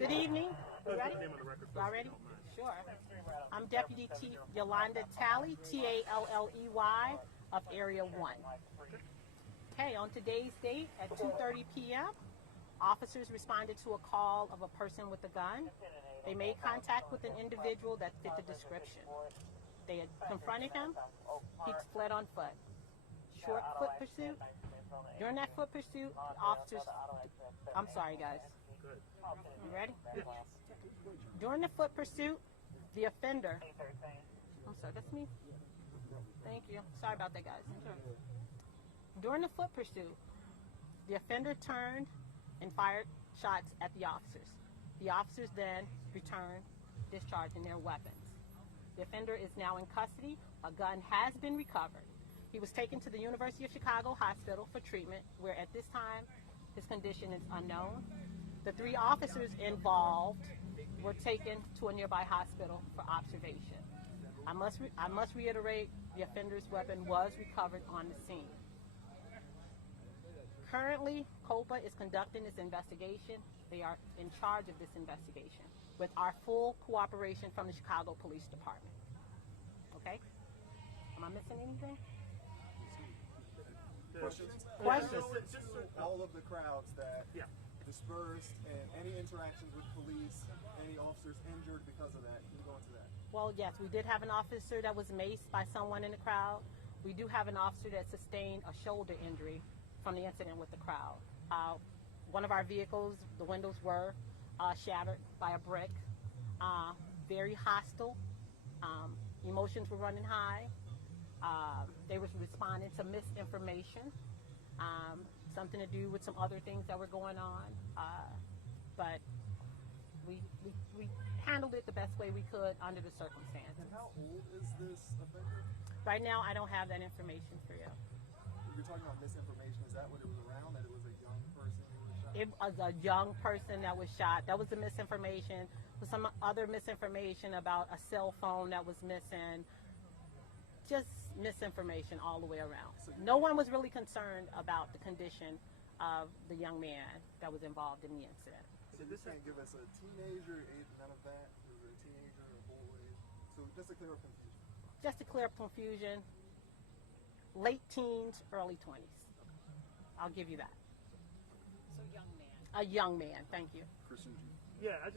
Good evening. You ready? Y'all ready? Sure. I'm Deputy Yolanda Talley, Talley of Area 1. Okay, on today's date at 2:30 p.m., officers responded to a call of a person with a gun. They made contact with an individual that fit the description. They had confronted him. He fled on foot. Short foot pursuit. During that foot pursuit, the officers, I'm sorry guys. You ready? During the foot pursuit, the offender, I'm sorry, that's me? Thank you. Sorry about that, guys. During the foot pursuit, the offender turned and fired shots at the officers. The officers then returned, discharging their weapons. The offender is now in custody. A gun has been recovered. He was taken to the University of Chicago Hospital for treatment, where at this time his condition is unknown. The 3 officers involved were taken to a nearby hospital for observation. I must reiterate, the offender's weapon was recovered on the scene. Currently, COPA is conducting this investigation. They are in charge of this investigation with our full cooperation from the Chicago Police Department. Okay? Am I missing anything? Questions? Questions? All of the crowds that dispersed and any interactions with police, any officers injured because of that. Can you go into that? Well, yes, we did have an officer that was maced by someone in the crowd. We do have an officer that sustained a shoulder injury from the incident with the crowd. One of our vehicles, the windows were shattered by a brick. Very hostile. Emotions were running high. They were responding to misinformation, something to do with some other things that were going on. But we handled it the best way we could under the circumstances. And how old is this offender? Right now, I don't have that information for you. You're talking about misinformation. Is that what it was around, that it was a young person who was shot? It was a young person that was shot. That was the misinformation. With some other misinformation about a cell phone that was missing. Just misinformation all the way around. No one was really concerned about the condition of the young man that was involved in the incident. So this can't give us a teenager, none of that? Is it a teenager or a boy? So just to clear up confusion. Just to clear up confusion, late teens, early 20s. I'll give you that. So young man. A young man, thank you. Yeah, and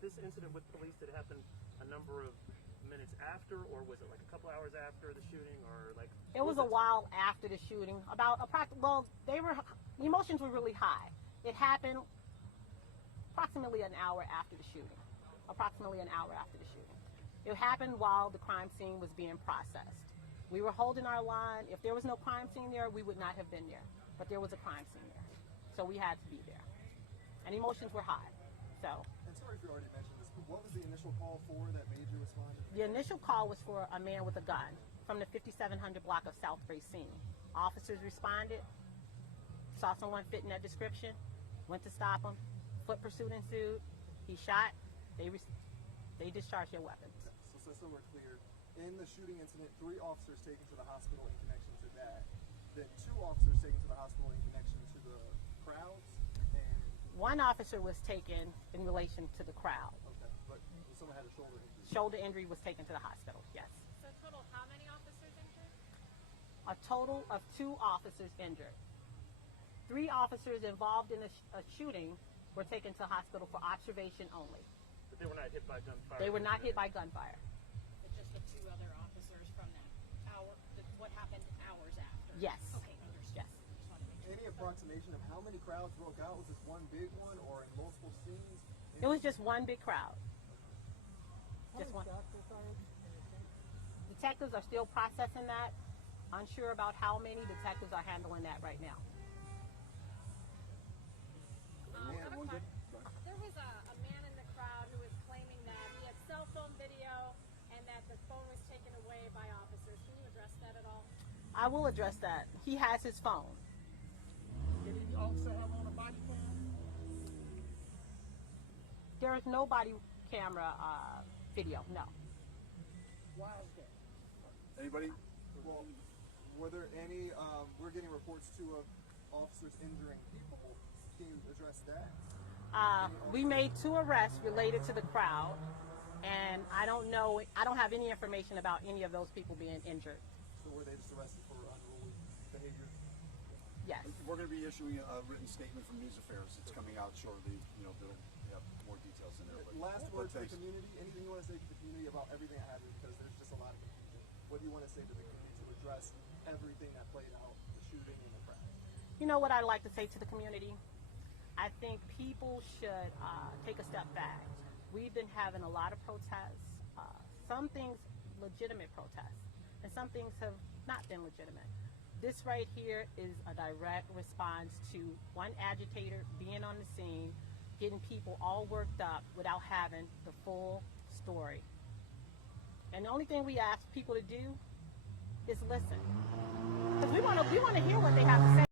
this incident with police, did it happen a number of minutes after, or was it like a couple hours after the shooting, or like? It was a while after the shooting. Emotions were really high. It happened approximately an hour after the shooting. It happened while the crime scene was being processed. We were holding our line. If there was no crime scene there, we would not have been there. But there was a crime scene there. So we had to be there. And emotions were high. So. And sorry if you already mentioned this, but what was the initial call for that made you respond? The initial call was for a man with a gun from the 5700 block of South Racine. Officers responded, saw someone fitting that description, went to stop him. Foot pursuit ensued. He shot. They discharged their weapons. So we're clear. In the shooting incident, 3 officers taken to the hospital in connection to that. Then 2 officers taken to the hospital in connection to the crowds. And 1 officer was taken in relation to the crowd. Okay, but someone had a shoulder injury. Shoulder injury was taken to the hospital, yes. So total, how many officers injured? A total of 2 officers injured. 3 officers involved in a shooting were taken to hospital for observation only. But they were not hit by gunfire? They were not hit by gunfire. But just the 2 other officers from that hour, what happened hours after? Yes. Okay, understood. Yes. Just wanted to make sure. Any approximation of how many crowds broke out? Was this one big one or in multiple scenes? It was just one big crowd. Just one. Detectives are still processing that. Unsure about how many. Detectives are handling that right now. There was a man in the crowd who was claiming that he had cell phone video and that the phone was taken away by officers. Can you address that at all? I will address that. He has his phone. Did the officer have on a body cam? There is no body camera video, no. Why is that? Anybody? Well, were there any, we're getting reports too of officers injuring people. Can you address that? We made 2 arrests related to the crowd, and I don't have any information about any of those people being injured. So were they just arrested for unruly behavior? Yes. We're going to be issuing a written statement from News Affairs. It's coming out shortly. You know, they'll have more details in there. But Last word to the thanks. community. Anything you want to say to the community about everything that happened? Because there's just a lot of confusion. What do you want to say to the community to address everything that played out, the shooting and the crowd? You know what I'd like to say to the community? I think people should take a step back. We've been having a lot of protests, some things legitimate protests, and some things have not been legitimate. This right here is a direct response to one agitator being on the scene, getting people all worked up without having the full story. And the only thing we ask people to do is listen. Because we want to hear what they have to say.